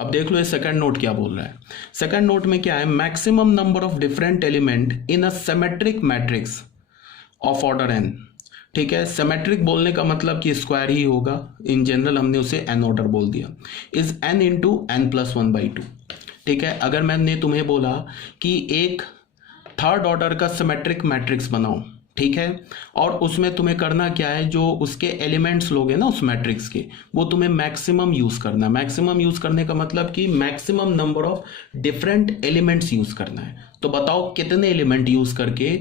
अब देख लो ये सेकंड नोट क्या बोल रहा है। सेकंड नोट में क्या है, maximum number of different element in a symmetric matrix of order N. ठीक है, सिमेट्रिक बोलने का मतलब कि स्क्वायर ही होगा, इन जनरल हमने उसे एन ऑर्डर बोल दिया, is N into N plus 1/2। ठीक है, अगर मैंने तुम्हें बोला कि एक थर्ड ऑर्डर का सिमेट्रिक मैट्रिक्स बनाओ, ठीक है, और उसमें तुम्हें करना क्या है, जो उसके एलिमेंट्स लोगे ना उस मैट्रिक्स के, वो तुम्हें मैक्सिमम यूज करना है। मैक्सिमम यूज करने का मतलब कि maximum number of different elements use करना है। तो बताओ कितने एलिमेंट यूज करके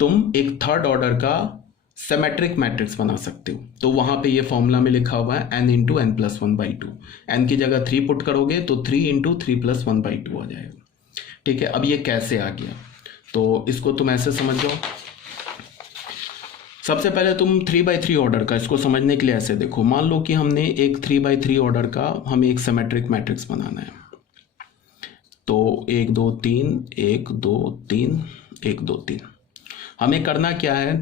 तुम एक थर्ड ऑर्डर का सिमेट्रिक मैट्रिक्स बना सकते हो। तो वहां पे ये फॉर्मूला में लिखा हुआ है n into N plus 1/2। N की जगह 3 पुट करोगे तो 3 इंटू 3 प्लस 1/2 आ जाएगा। ठीक है, अब ये कैसे आ गया, तो इसको तुम ऐसे समझ जाओ। सबसे पहले तुम 3/3 ऑर्डर का इसको समझने के लिए ऐसे देखो, मान लो कि हमने एक 3/3 ऑर्डर का हमें एक सिमेट्रिक मैट्रिक्स बनाना है। तो 1 2 3 1 2 3 1 2 3, हमें करना क्या है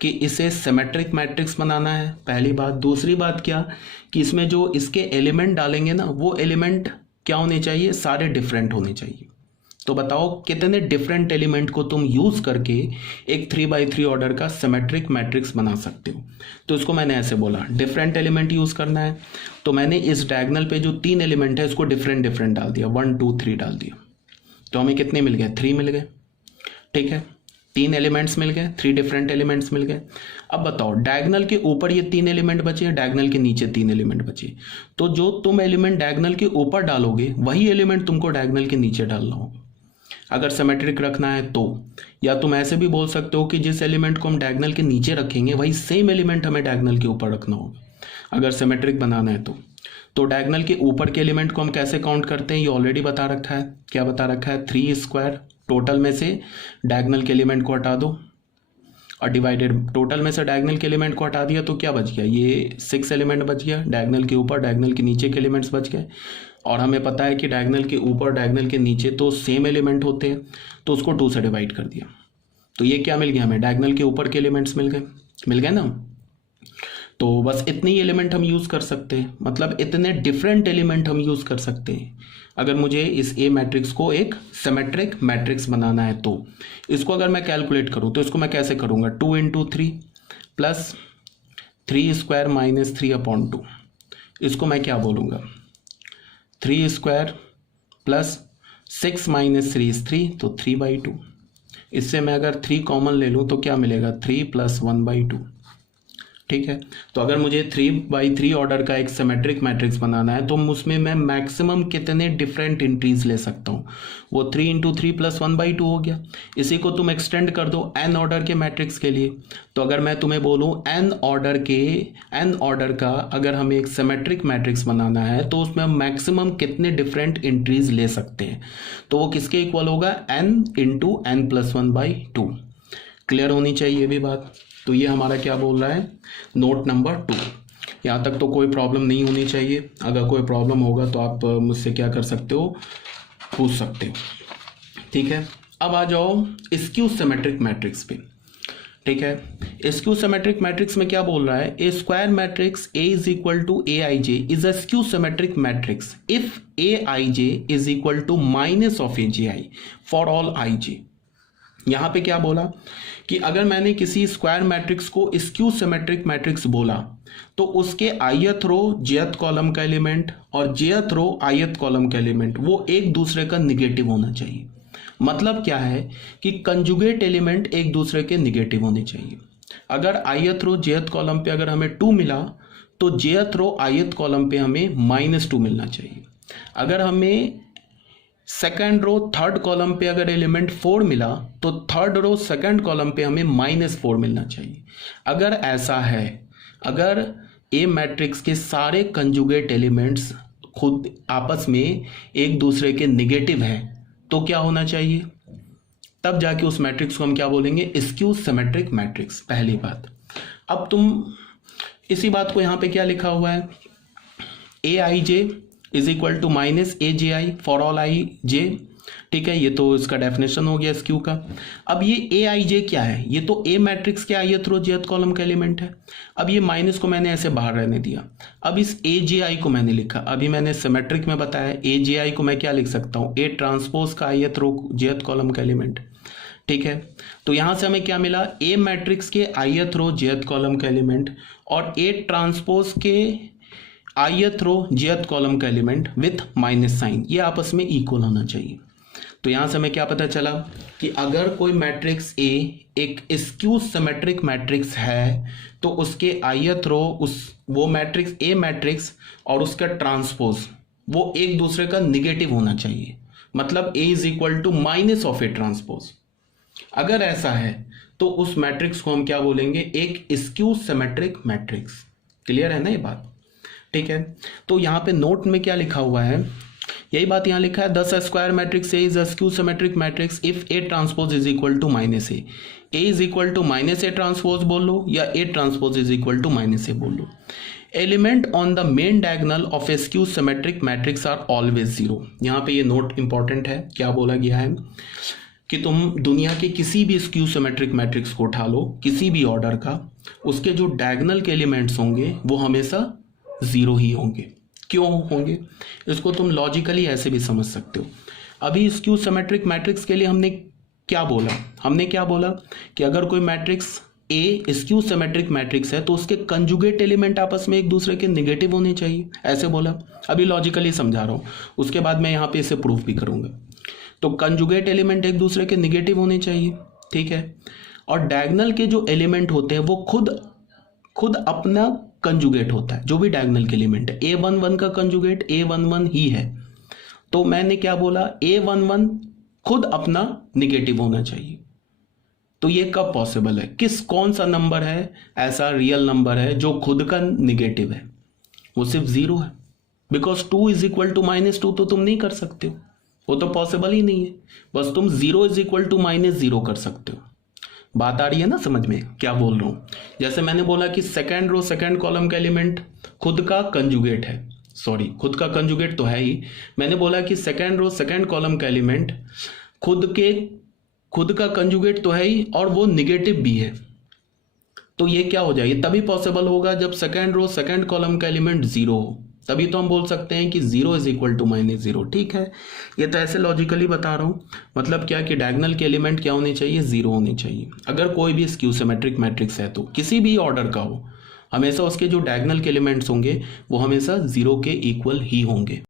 कि इसे सिमेट्रिक मैट्रिक्स बनाना है, पहली बात। दूसरी बात क्या कि इसमें जो इसके एलिमेंट डालेंगे ना, वो एलिमेंट क्या होने चाहिए, सारे डिफरेंट होने चाहिए। तो बताओ कितने डिफरेंट एलिमेंट को तुम यूज करके एक 3/3 ऑर्डर का सिमेट्रिक मैट्रिक्स बना सकते हो। तो इसको मैंने ऐसे बोला, डिफरेंट एलिमेंट यूज करना है। तो मैंने इस डायगोनल पे जो 3 एलिमेंट है इसको डिफरेंट डिफरेंट डाल दिया, 1 2 3 डाल दिया। तो हमें कितने मिल गए, 3 मिल गए। ठीक है, 3 एलिमेंट्स मिल गए, 3 डिफरेंट एलिमेंट्स मिल गए। अब बताओ डायगोनल के ऊपर ये 3 एलिमेंट बचे, डायगोनल के नीचे 3 एलिमेंट बचे। तो जो तुम एलिमेंट डायगोनल के ऊपर डालोगे वही एलिमेंट तुमको डायगोनल के नीचे डालना होगा, अगर सिमेट्रिक रखना है तो। या तुम ऐसे भी बोल सकते हो कि जिस एलिमेंट को हम डायगोनल के नीचे रखेंगे वही सेम एलिमेंट हमें डायगोनल के ऊपर रखना होगा, अगर सिमेट्रिक बनाना है तो। तो डायगोनल के ऊपर के एलिमेंट को हम कैसे काउंट करते हैं, ये ऑलरेडी बता रखा है। क्या बता रखा है, 3 स्क्वायर, टोटल में से डायगोनल के एलिमेंट को हटा दो और डिवाइडेड, टोटल में से डायगोनल के एलिमेंट को हटा दिया तो क्या बच गया, ये 6 एलिमेंट बच गया। डायगोनल के ऊपर डायगोनल के नीचे के एलिमेंट्स बच गए, और हमें पता है कि डायगोनल के ऊपर डायगोनल के नीचे तो सेम एलिमेंट होते हैं, तो उसको 2 से डिवाइड कर दिया। तो ये क्या मिल गया हमें, डायगोनल के ऊपर के एलिमेंट्स मिल गए ना। तो बस इतने ही एलिमेंट हम यूज कर सकते हैं, मतलब इतने डिफरेंट एलिमेंट हम यूज कर सकते हैं अगर मुझे इस ए मैट्रिक्स को एक सिमेट्रिक मैट्रिक्स बनाना है। तो इसको अगर मैं कैलकुलेट करूं तो इसको मैं कैसे करूंगा, 2 इंटू 3 प्लस 3 स्क्वायर माइनस 3/2। इसको मैं क्या बोलूँगा, 3 स्क्वायर प्लस 6 माइनस 3 इज 3, तो 3/2। इससे मैं अगर 3 कॉमन ले लूँ तो क्या मिलेगा, 3 प्लस 1/2। ठीक है, तो अगर मुझे 3/3 ऑर्डर का एक सिमेट्रिक मैट्रिक्स बनाना है तो उसमें मैं मैक्सिमम कितने डिफरेंट एंट्रीज ले सकता हूँ, वो 3 इंटू 3 प्लस 1/2 हो गया। इसी को तुम एक्सटेंड कर दो एन ऑर्डर के मैट्रिक्स के लिए। तो अगर मैं तुम्हें बोलूँ एन ऑर्डर का अगर हमें एक सिमेट्रिक मैट्रिक्स बनाना है तो उसमें हम मैक्सिमम कितने डिफरेंट एंट्रीज ले सकते हैं, तो वो किसके इक्वल होगा, n into N plus 1/2। Clear होनी चाहिए ये भी बात। तो ये हमारा क्या बोल रहा है, नोट नंबर 2। यहाँ तक तो कोई प्रॉब्लम नहीं होनी चाहिए। अगर कोई प्रॉब्लम होगा तो आप मुझसे क्या कर सकते हो, पूछ सकते हो। ठीक है, अब आ जाओ स्क्यू सिमेट्रिक मैट्रिक्स पे। ठीक है, स्क्यू सिमेट्रिक मैट्रिक्स में क्या बोल रहा है, A square matrix A is equal to A I J is a skew symmetric matrix if A I J is equal to minus of A J I for all I J. यहां पे क्या बोला कि अगर मैंने किसी square matrix को skew symmetric matrix बोला तो उसके ith रो jth कॉलम का एलिमेंट और jth रो ith कॉलम का एलिमेंट वो एक दूसरे का निगेटिव होना चाहिए। मतलब क्या है कि कंजुगेट एलिमेंट एक दूसरे के निगेटिव होने चाहिए। अगर ith रो jth कॉलम पे अगर हमें 2 मिला तो jth रो ith कॉलम पे हमें -2 मिलना चाहिए। अगर हमें सेकंड रो थर्ड कॉलम पे अगर एलिमेंट 4 मिला तो थर्ड रो सेकंड कॉलम पे हमें -4 मिलना चाहिए। अगर ऐसा है, अगर ए मैट्रिक्स के सारे कंजुगेट एलिमेंट्स खुद आपस में एक दूसरे के निगेटिव हैं तो क्या होना चाहिए, तब जाके उस मैट्रिक्स को हम क्या बोलेंगे, स्क्यू सिमेट्रिक मैट्रिक्स। पहली बात। अब तुम इसी बात को यहाँ पे क्या लिखा हुआ है, A I J is equal to minus A J I for all I J. ठीक है, ये तो इसका डेफिनेशन हो गया SQ का। अब ये ए आई जे क्या है, ये तो ए मैट्रिक्स के ith रो jth कॉलम का एलिमेंट है। अब ये माइनस को मैंने ऐसे बाहर रहने दिया। अब इस ए जे आई को मैंने लिखा, अभी मैंने सिमेट्रिक में बताया ए जे आई को मैं क्या लिख सकता हूँ, ए ट्रांसपोज का ith रो jth कॉलम का एलिमेंट। ठीक है, तो यहां से हमें क्या मिला, ए मैट्रिक्स के ith रो jth कॉलम का एलिमेंट और ए ट्रांसपोज के ith रो jth कॉलम का एलिमेंट विथ माइनस साइन, ये आपस में इक्वल होना चाहिए। तो यहां से हमें क्या पता चला कि अगर कोई मैट्रिक्स ए एक स्क्यू सिमेट्रिक मैट्रिक्स है तो उसके ith रो वो मैट्रिक्स ए मैट्रिक्स और उसका ट्रांसपोज वो एक दूसरे का निगेटिव होना चाहिए, मतलब A is equal to minus of A transpose. अगर ऐसा है तो उस मैट्रिक्स को हम क्या बोलेंगे, एक स्क्यू सिमेट्रिक मैट्रिक्स। क्लियर है ना ये बात? ठीक है, तो यहाँ पे नोट में क्या लिखा हुआ है, यही बात यहाँ लिखा है, दस square matrix A is a skew symmetric matrix if A transpose is equal to minus A is equal to minus A transpose बोल लो या A transpose is equal to minus A बोल लो। Element on the main diagonal of a skew symmetric matrix are always zero. यहाँ पे ये note important है, क्या बोला गया है कि तुम दुनिया के किसी भी स्क्यू सिमेट्रिक मैट्रिक्स को उठा लो, किसी भी ऑर्डर का, उसके जो डायगोनल के एलिमेंट्स होंगे वो हमेशा जीरो ही होंगे। क्यों होंगे, इसको तुम लॉजिकली ऐसे भी समझ सकते हो। अभी स्क्यू सिमेट्रिक मैट्रिक्स के लिए हमने क्या बोला कि अगर कोई matrix A skew symmetric matrix है तो उसके कंजुगेट एलिमेंट आपस में एक दूसरे के नेगेटिव होने चाहिए, ऐसे बोला। अभी लॉजिकली समझा रहा हूँ, उसके बाद मैं यहाँ पे इसे प्रूफ भी करूँगा। तो कंजुगेट एलिमेंट एक दूसरे के नेगेटिव होने चाहिए, ठीक है। और डायगोनल के जो एलिमेंट होते हैं वो खुद अपना कंजुगेट होता है, जो भी डायगोनल के एलिमेंट है। A11 का कंजुगेट A11 ही है, तो मैंने क्या बोला, A11 खुद अपना निगेटिव होना चाहिए। तो ये कब पॉसिबल है, कौन सा नंबर है ऐसा रियल नंबर है जो खुद का निगेटिव है, वो सिर्फ जीरो है। बिकॉज 2 इज इक्वल टू -2 तो तुम नहीं कर सकते हो, वो तो पॉसिबल ही नहीं है। बस तुम 0 इज इक्वल टू -0 कर सकते हो। बात आ रही है ना समझ में क्या बोल रहा हूं? जैसे मैंने बोला कि सेकंड रो सेकंड कॉलम का एलिमेंट खुद का कंजुगेट है, खुद का कंजुगेट तो है ही। मैंने बोला कि सेकंड रो सेकंड कॉलम का एलिमेंट खुद का कंजुगेट तो है ही और वो निगेटिव भी है। तो ये क्या हो जाएगी, तभी पॉसिबल होगा जब सेकंड रो सेकंड कॉलम का एलिमेंट 0 हो, तभी तो हम बोल सकते हैं कि 0 इज इक्वल टू -0। ठीक है, ये तो ऐसे लॉजिकली बता रहा हूँ। मतलब क्या कि डायगोनल के एलिमेंट क्या होने चाहिए, 0 होने चाहिए। अगर कोई भी स्क्यू सिमेट्रिक मैट्रिक्स है तो किसी भी ऑर्डर का हो, हमेशा उसके जो डायगोनल के एलिमेंट्स होंगे वो हमेशा 0 के इक्वल ही होंगे।